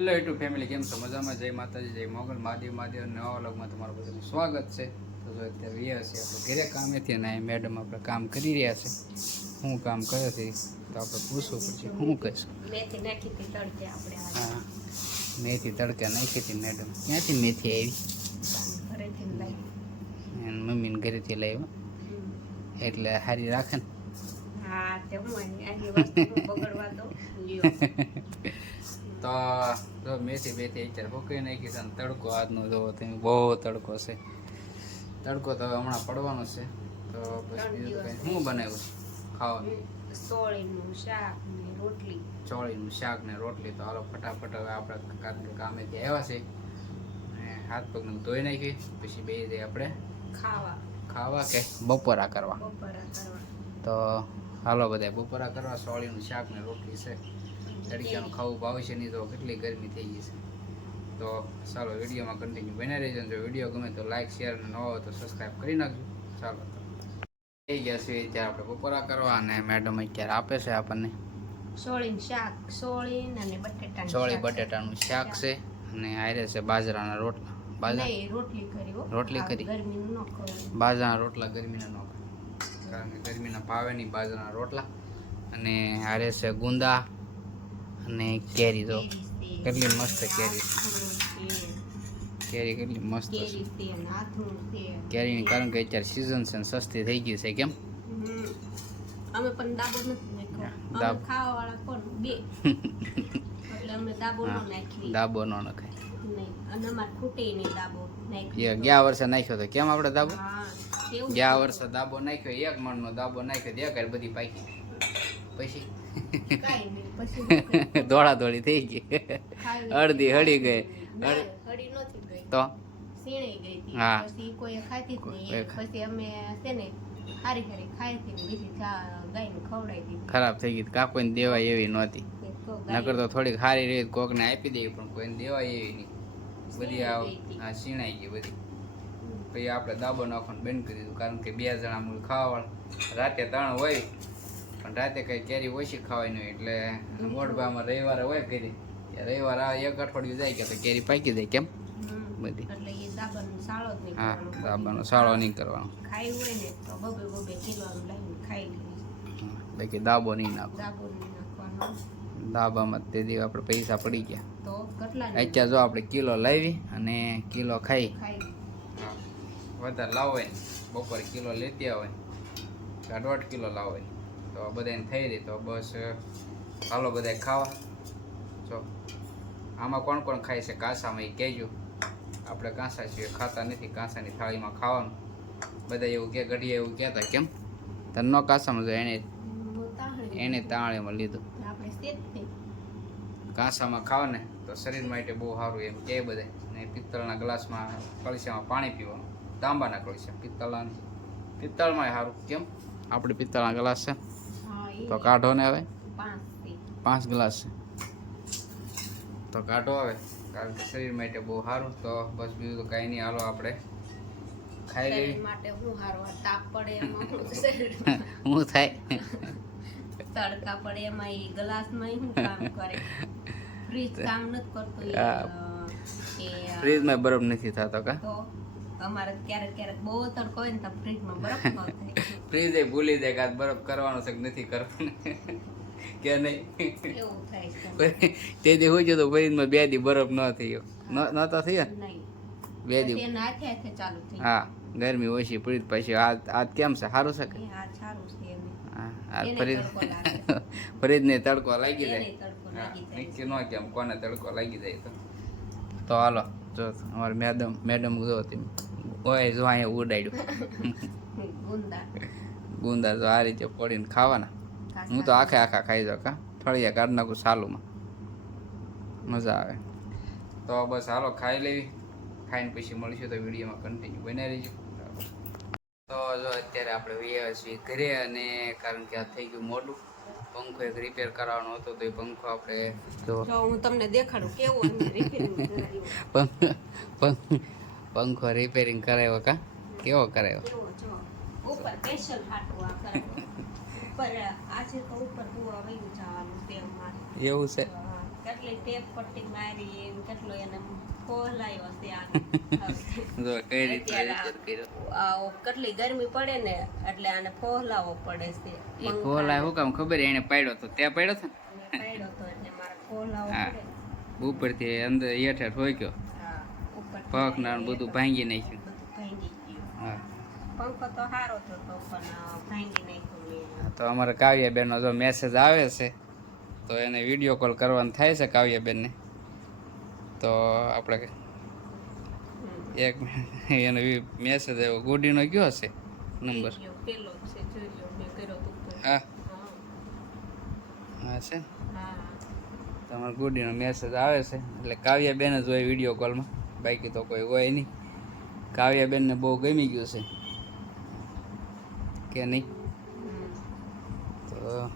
Hello YouTube family કેમ છો? મજામાં? જય માતાજી જય મોગલ મહાદેવ મહાદેવ નવા વ્લોગમાં તમારું બધાનું સ્વાગત છે. તો જો અત્યારે રહ્યા છીએ આપણે ઘરે કામેથી અને અહીં મેડમ આપણે કામ કરી રહ્યા છે. શું કામ કરે છે તો આપણે પૂછવું પડશે હું કહીશું મેથી તડકે હા મેથી તડકા નાખી હતી મેડમ ક્યાંથી મેથી આવી? મમ્મીને ઘરેથી લાવ્યો? એટલે હારી રાખે ને? હા તે જો મેથી બેથી અત્યારે ફૂકી નાખી છે અને તડકો આજનો જોવો તમે બહુ તડકો છે. તડકો તો હવે હમણાં પડવાનો છે. તો પછી બીજું કંઈ શું બનાવ્યું ખાવાનું. શાક ને રોટલી. ચોળીનું શાક ને રોટલી. તો હાલો ફટાફટ હવે આપણે કારણ કે કામેથી આવ્યા છે અને હાથ પગને ધોઈ નાખી. પછી બે જઈએ આપણે. ખાવા. ખાવા કે બપોરા કરવા? બપોરા કરવા. તો હાલો બધા બપોરા કરવા. સોળીનું શાક ને રોટલી છે. તડક્યાનું ખાવું ભાવે છે નહીં તો કેટલી ગરમી થઈ ગઈ છે તો ચાલો વિડીયોમાં કન્ટિન્યુ બની રહેજો જો વીડિયો ગમે તો લાઇક શેર અને ન હોય તો સબસ્ક્રાઈબ કરી નાખજો. ચાલો. થઈ ગયા છે ત્યારે આપણે બપોરા કરવા અને મેડમ અત્યારે આપે છે આપણને. સોળીનું શાક સોળીન અને બટેટાનું શાક. બટેટાનું શાક છે અને આયરે છે બાજરાના રોટલા. બાજરા રોટલી કરી રોટલી કરી. બાજરાના રોટલા ગરમીના ન કારણ કે ગરમીના ભાવે નહીં બાજરાના રોટલા. અને હારે છે ગુંદા. અને કેરી તો કેટલી મસ્ત કેરી. કેરી કેટલી મસ્ત છે. કેરીની કારણ કે અત્યારે સિઝન છે સસ્તી થઈ ગઈ છે કેમ. અમે પણ દાબો નથી નાખ્યો. ખાવા વાળા કોણ? બે. એટલે અમે દાબો ન નાખી દાબો ન નખાય. ગયા વર્ષે નાખ્યો તો કેમ આપણે દાબો? ગયા વર્ષે દાબો નાખ્યો એક મણનો દાબો નાખ્યો એક બધી પાકી. પછી? દોડા દોડી થઈ ગઈ. અડધી હળી ગઈ. ના, તો? હા. કોઈ એ પછી અમે છે ને હારી હારી ખાઈ બીજી ગાયને ખવડાવી દીધી. ખરાબ થઈ ગઈ. કાકોઈને દેવાય એવી નહોતી. નકર તો થોડીક સારી રહી કોક કોકને આપી દેવી પણ કોઈને દેવાય એવી નહીં. બધી. આ સીણાઈ ગઈ બધી. પછી આપણે દાબો નાખવાનું બંધ કરી દીધું કારણ કે બે જણા મૂળ ખાવા રાતે ત્રણ હોય પણ રાતે કઈ કેરી ઓછી ખાવાય નહીં એટલે મોઢભામાં રવિવારે હોય કરી. રવિવારે આ એક અઠવાડિયું જાય કે તો કેરી પાકી જાય કેમ? બધી. હા. દાબાનો સાળો નહીં કરવાનો. બાકી દાબો નહીં નાખો. દાબામાં તે દી આપણે પૈસા પડી ગયા. અત્યારે જો આપણે કિલો લાવી અને કિલો ખાઈ. વધારે લાવો હોય બપોરે કિલો લેતી આવે કે કિલો લાવો તો બધાને થઈ રહી. તો બસ હાલો બધા ખાવા. જો આમાં કોણ કોણ ખાય છે કાંસામાં એ કહેજો. આપણે કાંસા છીએ ખાતા નથી કાંસાની થાળીમાં ખાવાનું. બધા એવું કે ઘડીએ એવું કહેતા કેમ? તને ન કાંસામાં જો એને. એને તાળીમાં લીધું. કાંસામાં ખાવ ને તો શરીર માટે બહુ સારું એમ કહે બધા ને પિત્તળના ગ્લાસમાં કળશામાં પાણી પીવાનું. તાંબાના કળશા પિત્તળના પિત્તળમાં સારું. કેમ? આપણે પિત્તળના ગ્લાસ છે. તો કાઢો ને હવે. પાંચ ગ્લાસ તો કાઢો હવે કારણ કે શરીર માટે બહુ સારું તો બસ બીજું તો કાંઈ નહીં હાલો આપણે ખાઈ શરીર માટે હું હારો તાપ પડે એમાં હું શું થાય. તડકા પડે એમાં એ ગ્લાસમાં શું કામ કરે? ફ્રીજ કામ નથી કરતો હા. ફ્રીજમાં બરફ નથી થતો કા? તો અમારે ક્યારેક ક્યારેક બહુ તડકો હોય ને તો ફ્રીજમાં બરફ ફ્રીજ એ ભૂલી જાય કે બરફ કરવાનો છે કે નથી કરવાનો. કે નહીં? એવું થાય તે દી હોય તો ફ્રીજમાં બે દી બરફ ન થયો. ન તો થયો? બે દી. હા ગરમી ઓછી પડી પછી આ આ કેમ છે? સારું છે કે? સારું હા ફરીદ તડકો ને તડકો લાગી જાય. નક્કી ન કેમ કોને તડકો લાગી જાય તો? તો હાલો જો અમારે મેડમ મેડમ જો તમે ઓય જો અહીંયા ઉડાડ્યું. ગુંદા. ગુંદા જો આ રીતે પડીને ખાવાના. હું તો આખે આખા ખાઈ જાઉં કા? ફળિયા કાઢ નાખું સાલુમાં. મજા આવે. તો બસ હાલો ખાઈ લેવી. ખાઈને પછી મળીશું તો વિડીયોમાં કન્ટિન્યુ બનાવી રહીશું તો જો અત્યારે આપણે વૈયા છીએ ઘરે અને કારણ કે આ થઈ ગયું મોડું પંખો એક રિપેર કરાવવાનો હતો તો એ પંખો આપણે જો હું તમને દેખાડું કેવું કરાવ્યું. પંખ- રિપેરિંગ કરાવ્યો કા? કેવો કરાવ્યો ઉપર સ્પેશિયલ હાટું આ કરાવ્યું. ઉપર આજે તો ઉપર બહુ વયું જવાનું તેમ મારે. એવું છે? કેટલી ટેપ પટ્ટી મારી એમ કેટલો એને ફોલાયો છે આ. જો કઈ રીતે કર્યો? કેટલી ગરમી પડે ને એટલે આને ફોલાવો પડે છે. એ ખોલાય હું કામ ખબર એને પાડ્યો તો? ત્યાં પાડ્યો છે ને? પાડ્યો તો એટલે મારે ફોલાવો પડે. ઉપરથી અંદર હેઠે ઠોક્યો હા ઉપર પગ ના બધું ભાંગી નાખ્યું. તો અમારે કાવ્યાબેનનો જો મેસેજ આવે છે તો એને વીડિયો કોલ કરવાનું થાય છે કાવ્યાબેનને. તો આપણે એક એનો મેસેજ આવ્યો ગુડીનો કયો નંબર છે ઉપર. હા. હા. છે? હા. ગુડીનો મેસેજ આવે છે એટલે કાવ્યાબેન જ હોય વીડિયો કોલમાં બાકી તો કોઈ હોય નહીં. કાવ્યાબેનને બહુ ગમી ગયું છે. કે નહીં? તો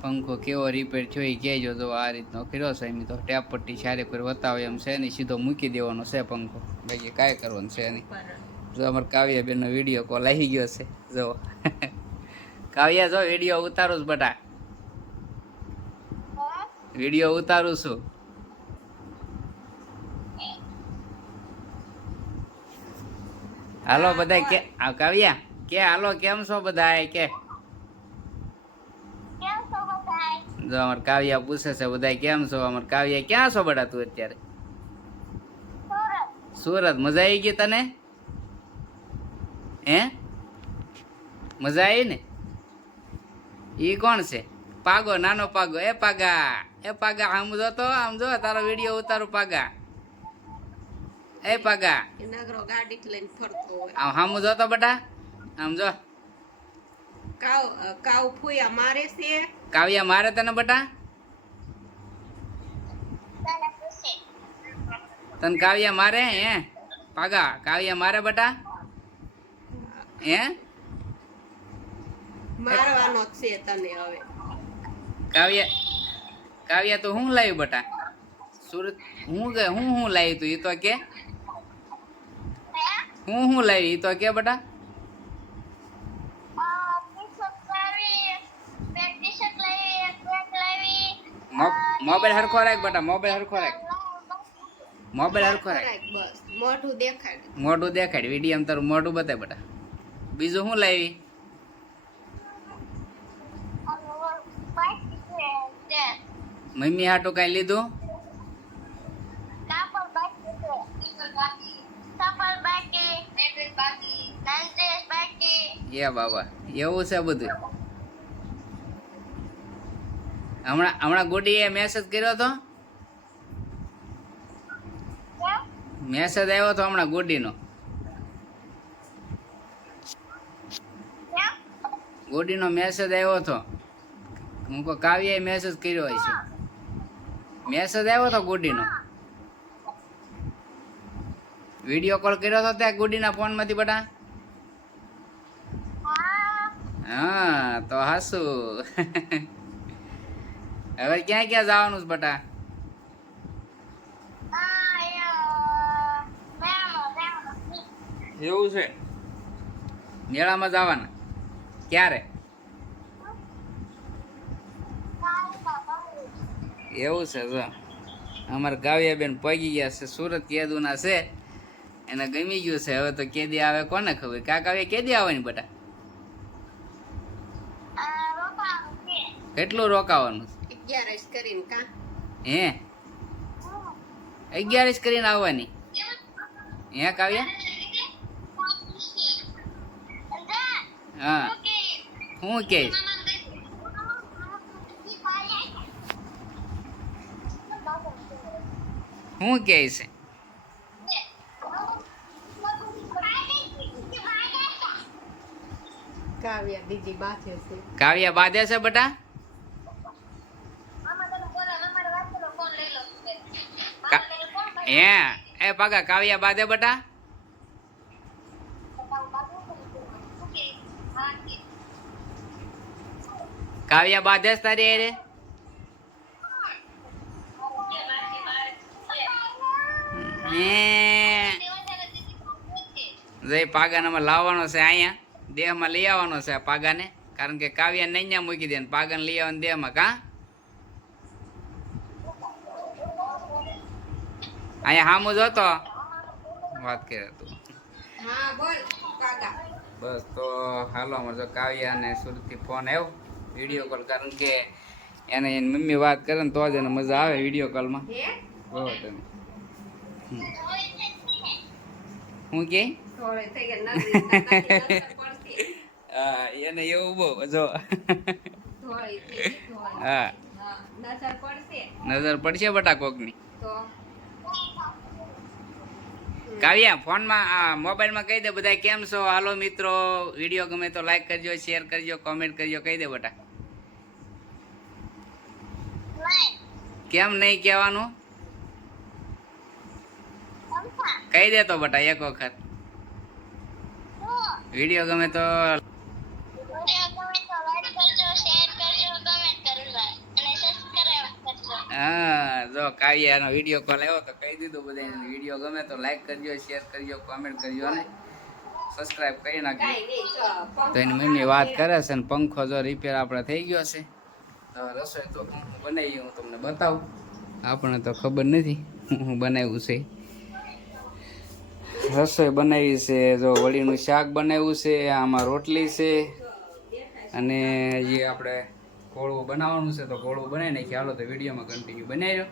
પંખો કેવો રિપેર થયો એ કહેજો. તો આ રીતનો કર્યો છે એમ તો ટેપ પટ્ટી સારી કોઈ બતાવે એમ છે નહીં સીધો મૂકી દેવાનો છે પંખો. બાકી કાંઈ કરવાનું છે નહીં. જો અમારે કાવ્યાબેનનો વીડિયો કોલ આવી ગયો છે જો. કાવ્યા જો વીડિયો ઉતારું છું બટા. વીડિયો ઉતારું છું. હાલો બધા કે કાવ્યા કે હાલો કેમ છો બધા કે જો અમાર કાવ્યા પૂછે છે બધા કેમ છો? અમાર કાવ્યા ક્યાં છો બડા તું અત્યારે? સુરત. મજા આવી ગઈ તને? હે? મજા આવી ને? ઈ કોણ છે? પાગો નાનો પાગો. એ પાગા એ પાગા આમ જો તો આમ જો તારો વીડિયો ઉતારું પાગા. એ પગા. એ નગરો ગાડી લઈને ફરતો હોય. આમ હામુ જો તો બટા. આમ જો. કાવ કાવ ફૂયા મારે છે? કાવ્યા મારે તને બટા? તન કાવ્યા મારે હે? પાગા કાવ્યા મારે બટા? હે? મારવાનો છે તને હવે. કાવ્યા કાવ્યા તો હું લાવ્યું બટા? સુરત હું કે હું હું લાવ્યું તું? એ તો કે. હું હું લાવી? તો કે બટા? મોબાઈલ હરખો રાખ બટા મોબાઈલ હરખો રાખ. મોબાઈલ હરખો રાખ. રાખ બસ. મોઢું દેખાડ. મોઢું દેખાડ વીડિયો તારું મોઢું બતાય બટા. બીજું શું લાવી? મમ્મી હાટું કાંઈ લીધું? એ બાબા, એવું છે બધું. હમણાં હમણાં ગોડીએ મેસેજ કર્યો હતો મેસેજ આવ્યો હતો હમણાં ગોડીનો. ગોડીનો મેસેજ આવ્યો હતો હું કહું, કાવ્યાએ મેસેજ કર્યો હોય છે. મેસેજ આવ્યો હતો ગોડીનો. વીડિયો કોલ કર્યો હતો ત્યાં ગુડીના ફોનમાંથી બટા? હા તો હાસુ. હવે ક્યાં ક્યાં જવાનું છે બટા? એવું છે. મેળામાં જવાના. ક્યારે? એવું છે જો. અમારા કાવ્યાબેન પગી ગયા છે સુરત કેદુના છે. એને ગમી ગયું છે. હવે તો કેદી આવે કોને ખબર? કા કાવ્યા કેદી ને બટા? કેટલું રોકાવાનું? અગિયારસ કરીને કા? હે? અગિયારસ કરીને આવવાની. હે કાવ્યા? હા. હું કે? હું કે છે? કાવ્યા બીજી બાથે છે. કાવ્યા બાંધે છે બટા? હે, એ પાકા કાવ્યા બાદે બટા? કાવ્યા બાંધે છે તારી રે હે. જય પાગાને અમે લાવવાનો છે અહીંયા, દેહમાં લઈ આવવાનો છે પાગાને, કારણ કે કાવ્યા નૈયા મૂકી દે પાગાને લઈ આવવાનું દેહમાં, કા? અહીંયા હામું જોતો વાત કરે તું. હા બોલ કાકા. બસ તો હાલો અમારે જો કાવ્યા અને સુરતથી ફોન આવ્યો વીડિયો કોલ કારણ કે એને એની મમ્મી વાત કરે ને તો જ એને મજા આવે વીડિયો કોલમાં બહુ તમે હું કે? એને એવું બહુ જો. હા. નજર પડશે બટા કોકની. તો? કાવ્યા ફોનમાં મોબાઈલમાં કહી દે બધા કેમ છો? હાલો મિત્રો વીડિયો ગમે તો લાઈક કરજો શેર કરજો કોમેન્ટ કરજો કહી દે બટા. કેમ નહીં કહેવાનું? કહી દે તો બટા એક વખત. વીડિયો ગમે તો હા, જો કાવ્યાનો વીડિયો કોલ આવ્યો તો કહી દીધું બધાને. વીડિયો ગમે તો લાઈક કરજો શેર કરજો કોમેન્ટ કરજો અને સબસ્ક્રાઇબ કરી નાખજો. જો તો એની મમ્મી વાત કરે છે ને પંખો જો રિપેર આપણે થઈ ગયો છે. તો રસોઈ તો હું બનાવી હું તમને બતાવું. આપણને તો ખબર નથી હું બનાવ્યું છે. રસોઈ બનાવી છે, જો વળીનું શાક બનાવ્યું છે, આમાં રોટલી છે અને હજી આપણે કોળવું બનાવવાનું છે તો કોળવું બનાવી નાખીએ હાલો તો વિડીયોમાં કન્ટિન્યુ બનાવી રહ્યો.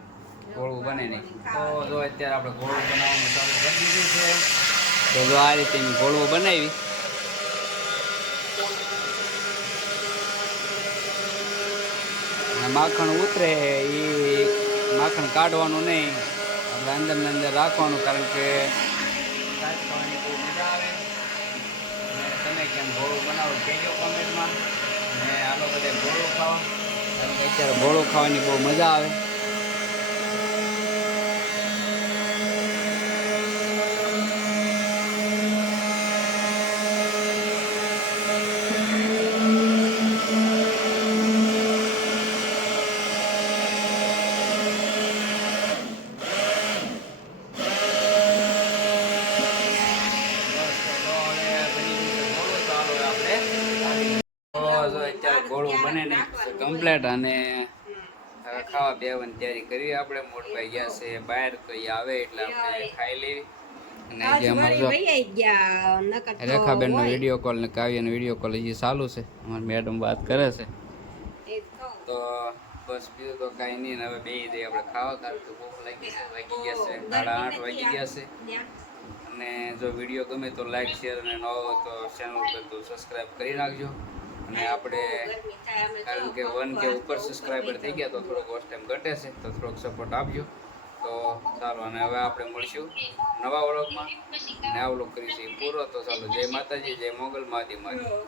કોળવું બનાવી નાખીએ તો જો અત્યારે આપણે કોળવું બનાવવાનું ચાલુ કરી દીધું છે. તો જો આ રીતે કોળવું બનાવી. માખણ ઉતરે એ માખણ કાઢવાનું નહીં. આપણે અંદર ને અંદર રાખવાનું કારણ કે શાક ખાવાની બહુ મજા આવે અને તમે કેમ ગોળું બનાવો કહેજો કોમેન્ટમાં અને આલો બધે ગોળું ખાઓ કારણ કે અત્યારે ગોળું ખાવાની બહુ મજા આવે ગોળું બને નહીં કમ્પ્લેટ અને ખાવા પીવાની તૈયારી કરી. આપણે મોટભાઈ ગયા છે બહાર તો એ આવે એટલે આપણે ખાઈ લેવી તો રેખાબેનનો વીડિયો કોલ ને કાવ્યનો વીડિયો કોલ હજી ચાલુ છે. અમારી મેડમ વાત કરે છે. તો બસ બીજું તો કાંઈ નહીં હવે બે દે આપણે ખાવા ખાતું ભૂખ લાગી છે વાગી ગયા છે. સાડા આઠ વાગી ગયા છે. અને જો વીડિયો ગમે તો લાઈક શેર અને નવો તો ચેનલ પર તો સબસ્ક્રાઈબ કરી નાખજો. અને આપણે કારણ કે વન કે ઉપર સબસ્ક્રાઈબર થઈ ગયા તો થોડોક વોચ ટાઈમ ઘટે છે, તો થોડોક સપોર્ટ આપજો. તો સારું અને હવે આપણે મળશું નવા વ્લોગમાં ને આ વ્લોગ કરીશું પૂરો. તો ચાલો, જય માતાજી, જય મોગલ, મહાદેવ માતા